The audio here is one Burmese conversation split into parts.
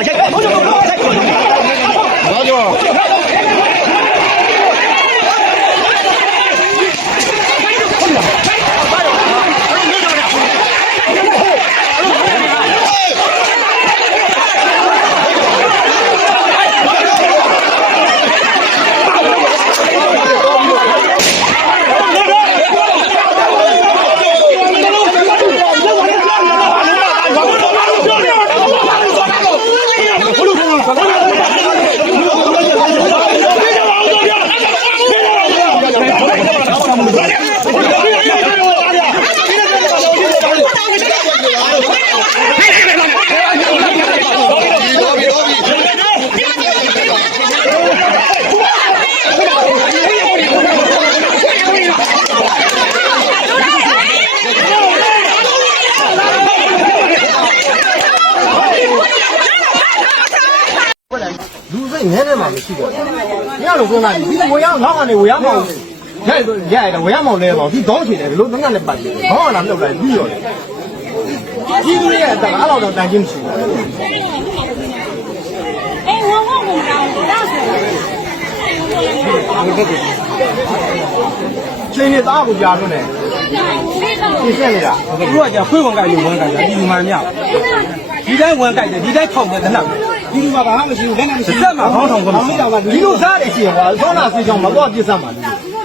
往前，哎， လေးငဲနေမှာမရှိတော့ညလုံးဆုံးလာပြီဒီဝေရနောက်ကနေဝေရမောင်ရဲရဲဝေရမောင်လဲပါဒီတော့ချင်တယ်ဘလို့ငတ်နဲ့ပတ်တယ်ဘောလာမလုပ်လိုက်ပြီးရောလေဒီလူရဲ့အတန်အဲ့လောက်တော့တန်ချင်းမရှိဘူးအေးဝေါဝေါမကောင်တော့ဆိုချင်းနေတာကိုကြားလို့နဲ့ဒီဆက်နေတာသူကကြာဖွေးဝန်ကိုက်လို့ဝန်ကိုက်တာဒီလူမှန်မြောက်ဒီတိုင်းဝန်ကိုက်တယ်ဒီတိုင်းထောက်တယ်တနက် ဒီလူမှာဘာမှမရှိဘူးလက်နဲ့မရှိဘူးစက်မှာခေါင်းထောင်ကမရှိဘူးဒီလိုစားတယ်ရှိရပါဆောင်းလာစီကြောင်မတော့ပြစ်စမ်းပါဘူး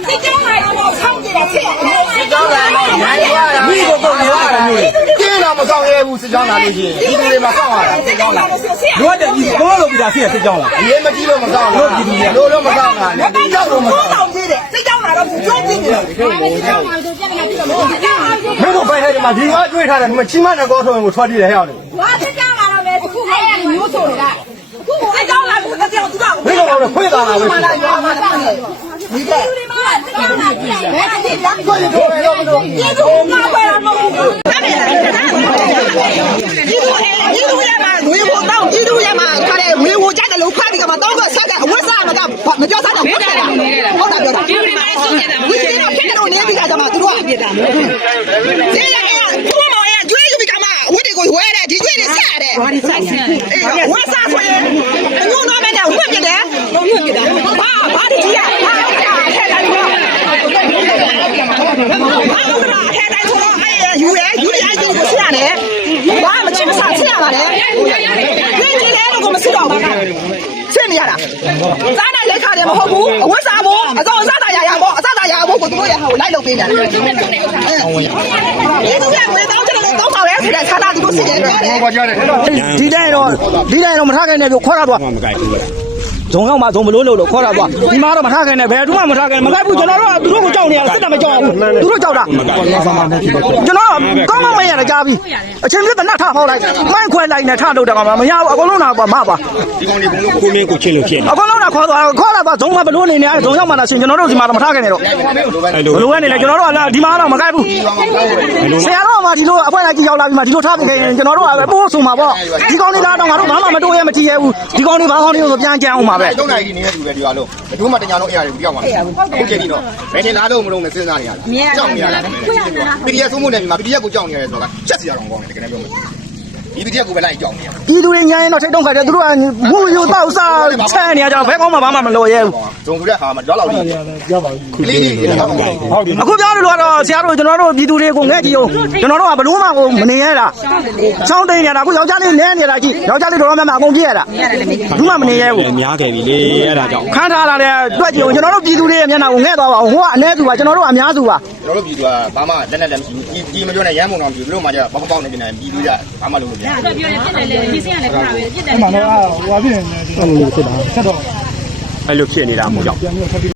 စစ်ကြောင်းလာတော့ဆောင်းကြတာဖြစ်ရတယ်စစ်ကြောင်းလာတော့နိုင်ရတာမိကိုတော့နေရတယ်မိတင်းတော့မဆောင်ရဲဘူးစစ်ကြောင်းလာလို့ရှိရင်ဒီလူတွေမှာဆောင်ရတာစစ်ကြောင်းလာလိုတဲ့ဒီဘောလို့ပြတာဖြစ်ရစစ်ကြောင်းလာအရေးမကြီးလို့မဆောင်ဘူးဒီလူတွေလိုလို့မဆောင်တာလေဒီကြောက်လို့မဆောင်ဘူးစစ်ကြောင်းလာတော့ကြိုးပြင်းနေတယ်မင်းတို့ဘိုင်ဟဲ့ဒီမှာဒီငါတွေးထားတယ်ဒီမှာချီမနဲ့ကောထုံးကိုထွက်ကြည့်တယ်ဟဲ့အောင်လေ ဆိုနေလိုက်ခုကိုအကြောင်းလာဘူးတပြောင်သူကဘယ်လိုလဲခွေးတာလားမလားမလားဒီကလူတွေမှာတရားနာကြည့်ဘယ်အစ်လက်ခွေးတို့ရောမလို့ကျေးဇူးမှာပဲမဟုတ်ဘူးဒါပဲလားဒီလိုဒီလိုရမှာဝေဖို့တော့ဒီလိုရမှာခါလေဝေဖို့ကြတယ်လို့ဖတ်ပြီးကမှတော့ဆက်ကအဝတ်စားမကမပြောစားတော့ဟုတ်တယ်ဟုတ်တာပြောတာဒီလိုမှာဆုံးနေတာဝေဖို့ဖြစ်တယ်လို့နေပြီးတာကမှသူတို့ကအပြစ်တာမဟုတ်ဘူးဒီရကသူ ဘာဒီဆက်ဆက်အေးဝတ်စားဆိုရင်အညွန့်တော့မနဲ့ဝတ်ပြတယ်ဝတ်ပြတယ်ဘာဘာဒီကြီးရဘာထဲတိုင်းဘာဘာလို့ကထဲတိုင်းဆိုတော့အေးယူရယူရယူကိုဆက်ရတယ်ဘာမချင်မဆဆက်ရပါတယ်ဒီကြီးလဲတော့ကိုမစစ်တော့ဘူးဆက်နေရတာစားနိုင်လက်ခါတယ်မဟုတ်ဘူးအဝတ်စားဖို့အစောအစားတာရရပေါ့အစားတာရဖို့ကိုသူတို့ရဟာကိုလိုက်လုပ်ပေးတယ်ဒီသူကငွေတောင်းချင် တယ်တောင်းပါလေဆိုတဲ့ခြားတာသူတို့စစ်တယ်ပြောတယ်။ဟောကြားတယ်။ဒီတိုင်းတော့ဒီတိုင်းတော့မထားခိုင်းနဲ့ပြောခေါ်တာတော့မကိုက်ဘူး ဇုံရောက်မှဇုံမလို့လို့လို့ခေါ်တာတော့ဒီမှာတော့မထားခိုင်းနဲ့ဘယ်သူမှမထားခိုင်းမကိုက်ဘူးကျွန်တော်တို့ကသူတို့ကိုကြောက်နေရစစ်တာမကြောက်ဘူးသူတို့ကြောက်တာကျွန်တော်ကောင်းကောင်းမရရကြားပြီအချင်းပြတ်တနတ်ထားဟောလိုက်မိုင်းခွဲလိုက်နဲ့ထားလို့တကမှာမရဘူးအကုန်လုံးတော့မပါကိုမင်းကိုချစ်လို့ဖြစ်နေအကုန်လုံးကခေါ်သွားခေါ်လာပါဇုံမဘလို့နေနေဇုံရောက်မှလာရှင်ကျွန်တော်တို့ဒီမှာတော့မထားခိုင်းနဲ့တော့အဲ့လိုဘလို့ကနေလဲကျွန်တော်တို့ကဒီမှာတော့မကိုက်ဘူးဆရာတော်ကဒီလိုအဖွဲ့လိုက်ကြီးရောက်လာပြီးမှဒီလိုထားပြီးခင်ကျွန်တော်တို့ကပိုးဆိုမှာပေါ့ဒီကောင်းလေးသားတော့ငါတို့ဘာမှမတိုးရဲမထီရဲဘူးဒီကောင်းလေးဘာကောင်းလေးကိုပြန်ကြမ်းအောင်ပါပဲတုံးနိုင်ဒီနေတဲ့လူတွေဒီပါလို့ဘယ်သူမှတညာလုံးအရာတွေကြောက်မှာအခုချိန်ဒီတော့ဘယ်ထင်လားလို့မလို့နဲ့စဉ်းစားနေရတာကြောက်နေရတာပီဒီအက်သုံးဖို့နေပြီမှာပီဒီအက်ကိုကြောက်နေရတယ်ဆိုတော့ချက်စီရအောင်ကောင်းတယ်တကယ်လည်းပြောမယ် ဒီပီဒီအက်ကိုပဲလိုက်ကြောက်နေရဒီလူတွေညာရင်တော့ထိတ်တုံးခါတယ်သူတို့ကမူယူတော့စားချမ်းနေကြတော့ဘဲကောင်းမှဘာမှမလို့ရဲဘူးဇုံကူတဲ့ဟာမှာတော့လောက်ကြီးကြောက်ပါဘူးကလေးလေးတွေတော့ဟုတ်တယ်အခုပြောလို့တော့ဆရာတို့ကျွန်တော်တို့ပြည်သူတွေကိုငဲ့ကြည့်အောင်ကျွန်တော်တို့ကဘလို့မှကိုမနေရတာချောင်းသိနေတာအခုယောက်ျားလေးနဲနေတာကြည့်ယောက်ျားလေးတော်တော်များများအကုန်ပြည့်ရတာဘူးမှမနေရဘူးများခဲ့ပြီလေအဲ့ဒါကြောင့်ခန်းထားလာတဲ့တွေ့ကြည့်အောင်ကျွန်တော်တို့ပြည်သူတွေရဲ့မျက်နှာကိုငဲ့သွားပါအောင်ဟိုကအ ਨੇ စုပါကျွန်တော်တို့ကအများစုပါကျွန်တော်တို့ပြည်သူကဘာမှလက်နဲ့လည်းမရှိဘူးဒီမပြောနဲ့ရမ်းမုံတော်ပြည်သူတို့မှကျပေါက်ပေါက်နေနေပြည်သူကဘာမှလုပ်လို့မရဘူးပြောတယ်ပြစ်တယ်လေဒီစင်းကလည်းခါပဲပြစ်တယ်အဲ့လိုဖြစ်နေတာမို့ကြောင့်